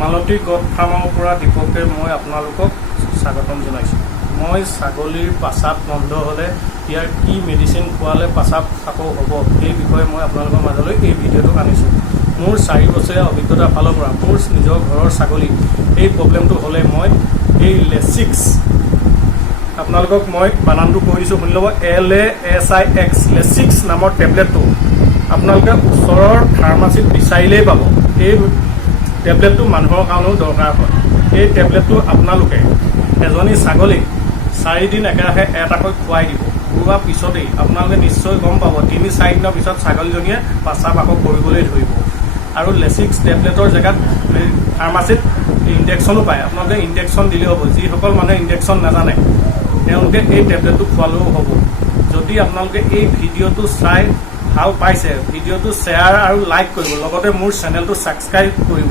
মালতী god ফাৰ্মৰ পৰা দীপকে মই আপোনালোকক স্বাগতম জনাইছোঁ। মই ছাগলীৰ পাচাব বন্ধ হ'লে ইয়াৰ কি মেডিচিন খোৱালে পাচাব আকৌ হ'ব সেই বিষয়ে মই আপোনালোকৰ মাজলৈ এই ভিডিঅ'টো আনিছোঁ। মোৰ 4 বছৰীয়া অভিজ্ঞতাৰ ফালৰ পৰা মোৰ নিজৰ ঘৰৰ ছাগলী এই প্ৰব্লেমটো হ'লে মই এই লেচিক্স আপোনালোকক মই বানানটো কৈ দিছোঁ, শুনি ল'ব। LASIX লেচিক্স নামৰ টেবলেটটো আপোনালোকে ওচৰৰ ফাৰ্মাচীত বিচাৰিলেই পাব। এই টেবলেটটো মানুহৰ কাৰণেও দৰকাৰ হয়। এই টেবলেটটো আপোনালোকে এজনী ছাগলীক 4 দিন একেৰাহে এটাকৈ খুৱাই দিব। খুওৱাৰ পিছতেই আপোনালোকে নিশ্চয় গম পাব 3-4 দিনৰ পিছত ছাগলীজনীয়ে পাচাব আকৌ কৰিবলৈ ধৰিব। আৰু লেচিক্স টেবলেটৰ জেগাত ফাৰ্মাচীত ইনজেকশ্যনো পায়, আপোনালোকে ইনজেকশ্যন দিলেও হ'ব। যিসকল মানুহে ইনজেকশ্যন নাজানে তেওঁলোকে এই টেবলেটটো খোৱালেও হ'ব। যদি আপোনালোকে এই ভিডিঅ'টো চাই ভাল পাইছে, ভিডিঅ'টো শ্বেয়াৰ আৰু লাইক কৰিব, লগতে মোৰ চেনেলটো ছাবস্ক্ৰাইব কৰিব।